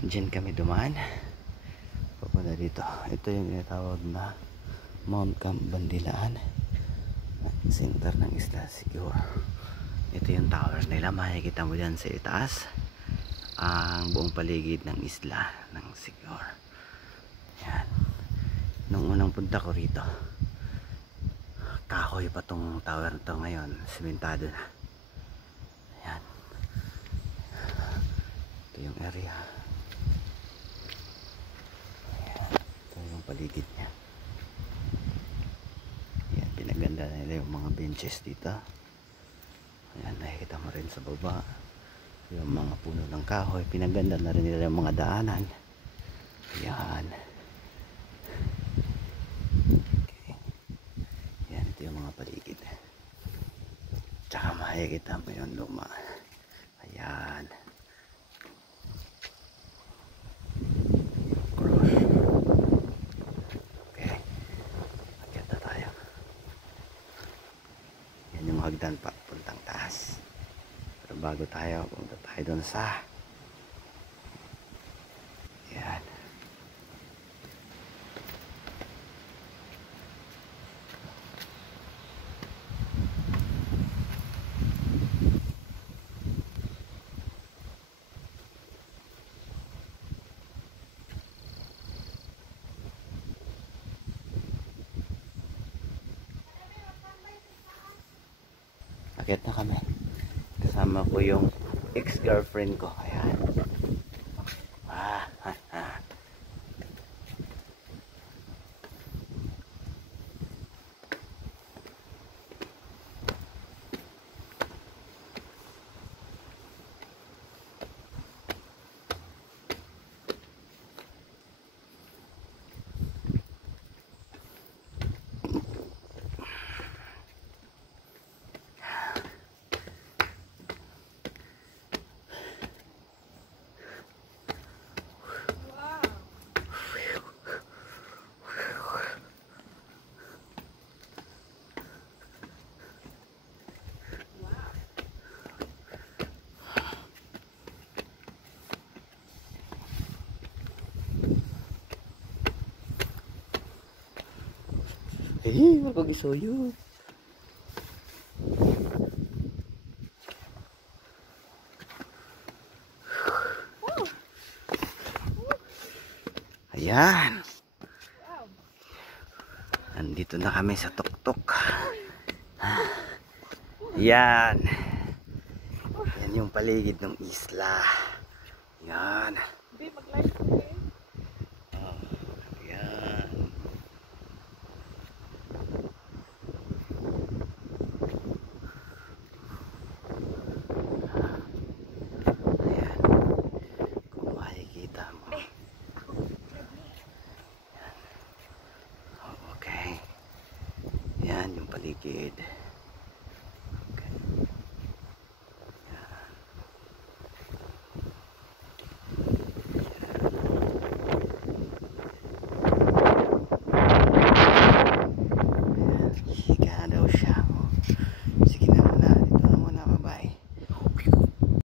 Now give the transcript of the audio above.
Diyan kami dumaan papunta dito. Ito yung tinatawag na Mount Cambandilaan, center ng Isla Sigur. Ito yung tower nila, makikita mo dyan sa itaas ang buong paligid ng isla ng Sigur. Yan. Nung unang punta ko rito, kahoy pa tong tower to, ngayon simentado na. Yan. Ito yung area. Yan. Ito yung paligid niya. Yan, pinaganda nila yung mga benches dito. Ayan, nakikita mo rin sa baba yung mga puno ng kahoy. Pinaganda na rin nila yung mga daanan. Ayan. Okay. Ayan, ito yung mga paligid. Tsaka makikita mo yung luma. Ayan. Cross. Okay. Akyat na tayo. Yan yung hagdan pa puntang taas. Pero bago tayo, punta tayo doon sa yan. Akyat na kami. Kasama ko yung ex-girlfriend ko. Ayan. Eh, magpag-isuyo. Ayan. Nandito na kami sa tuktok. Yan. Yan yung paligid ng isla. Yan. Yan yung paligid.